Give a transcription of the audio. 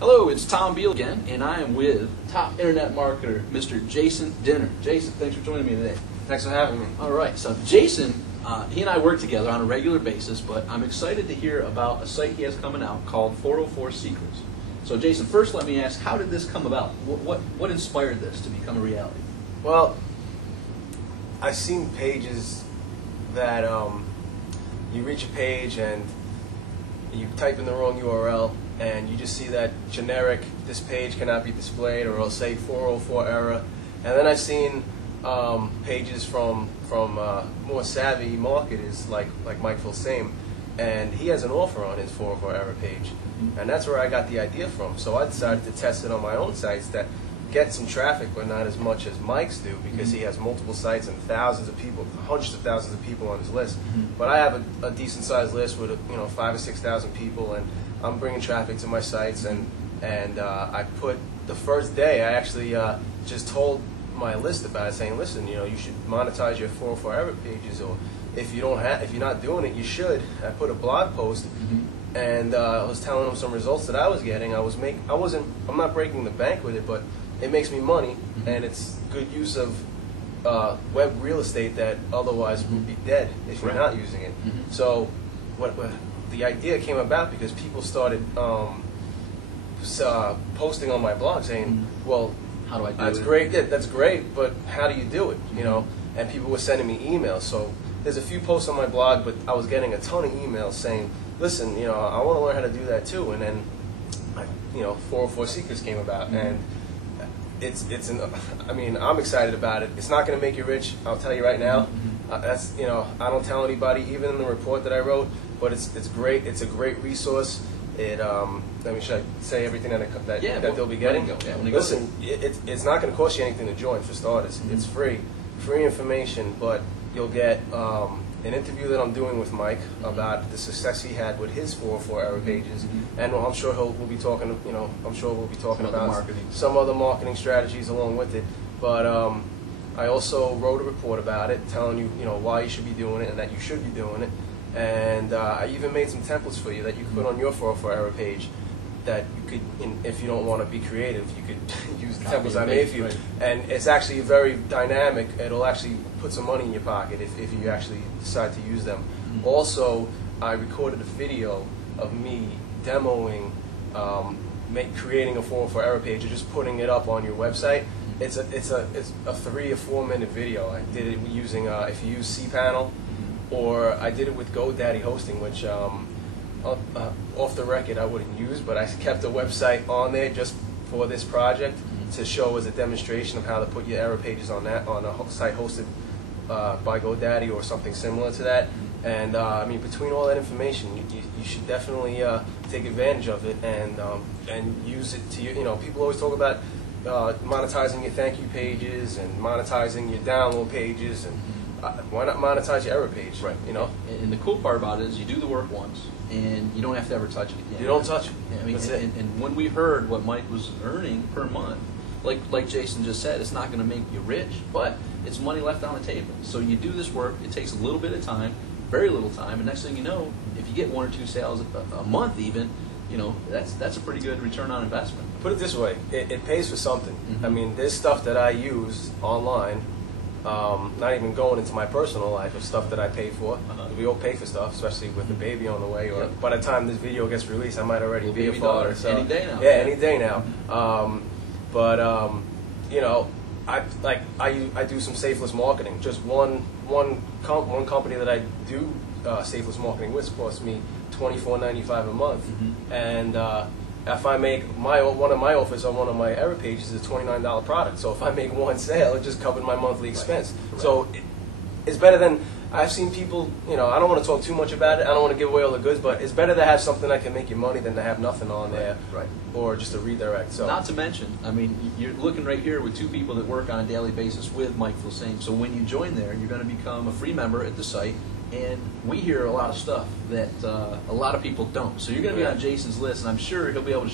Hello, it's Tom Beal again, and I am with top internet marketer, Mr. Jason Dinner. Jason, thanks for joining me today. Thanks for having me. All right, so Jason, he and I work together on a regular basis, but I'm excited to hear about a site he has coming out called 404 Secrets. So Jason, first let me ask, how did this come about? What inspired this to become a reality? Well, I've seen pages that you reach a page and you type in the wrong URL and you just see that generic, this page cannot be displayed, or it'll say 404 error. And then I've seen pages from more savvy marketers like Mike Filsaime, and he has an offer on his 404 error page. And that's where I got the idea from. So I decided to test it on my own sites that get some traffic, but not as much as Mike's do, because he has multiple sites and thousands of people, hundreds of thousands of people on his list. But I have a decent sized list with 5,000 or 6,000 people, and I'm bringing traffic to my sites. And I put the first day, I actually just told my list about it, saying, listen, you should monetize your 404 error pages, or if you're not doing it, you should. I put a blog post. And I was telling them some results that I was getting. I'm not breaking the bank with it, but it makes me money, and it's good use of web real estate that otherwise would be dead if you're not using it. So what the idea came about because people started posting on my blog saying, well, how do I do that's it? great, yeah, that's great, but how do you do it? And people were sending me emails. So there's a few posts on my blog, but I was getting a ton of emails saying, listen, I want to learn how to do that too. And then 404 Secrets came about, and I'm excited about it. It's not going to make you rich, I'll tell you right now. I don't tell anybody, even in the report that I wrote, but it's great. It's a great resource. Should I say everything that they'll be getting? Listen, it's not going to cost you anything to join, for starters. It's free information, but you'll get an interview that I'm doing with Mike about the success he had with his 404 error pages, and I'm sure we'll be talking. About some other marketing strategies along with it. But I also wrote a report about it, telling you why you should be doing it and that you should be doing it. And I even made some templates for you that you could put on your 404 error page. That you could, if you don't want to be creative, you could use the templates I made for you. Right. And it's actually very dynamic. It'll actually put some money in your pocket if you actually decide to use them. Also, I recorded a video of me demoing creating a 404 error page or just putting it up on your website. It's a 3 or 4 minute video. I did it using if you use cPanel, or I did it with GoDaddy hosting, which off the record I wouldn't use, but I kept a website on there just for this project to show as a demonstration of how to put your error pages on a site hosted by GoDaddy or something similar to that. And between all that information, you should definitely take advantage of it and use it to your. People always talk about monetizing your thank you pages and monetizing your download pages, and why not monetize your error page? Right. And the cool part about it is you do the work once, and you don't have to ever touch it again. You don't touch it. That's it. And when we heard what Mike was earning per month, like Jason just said, it's not going to make you rich, but it's money left on the table. So you do this work. It takes a little bit of time, very little time, and next thing you know, if you get 1 or 2 sales a month, even, that's a pretty good return on investment. Put it this way: it pays for something. There's stuff that I use online. Not even going into my personal life of stuff that I pay for. We all pay for stuff, especially with the baby on the way. Or by the time this video gets released, I might already be a father. So any day now. Yeah, any day now. I do some safeless marketing. Just one company that I do safeless marketing with costs me $24.95 a month, and if I make one of my offers on one of my error pages is a $29 product. So if I make one sale, it just covered my monthly expense. Right. So it's better than, I've seen people, I don't want to talk too much about it. I don't want to give away all the goods, but it's better to have something that can make you money than to have nothing on there, or just a redirect. So not to mention, you're looking right here with 2 people that work on a daily basis with Mike Filsaime. So when you join there, you're going to become a free member at the site. And we hear a lot of stuff that a lot of people don't. So you're going to be on Jason's list, and I'm sure he'll be able to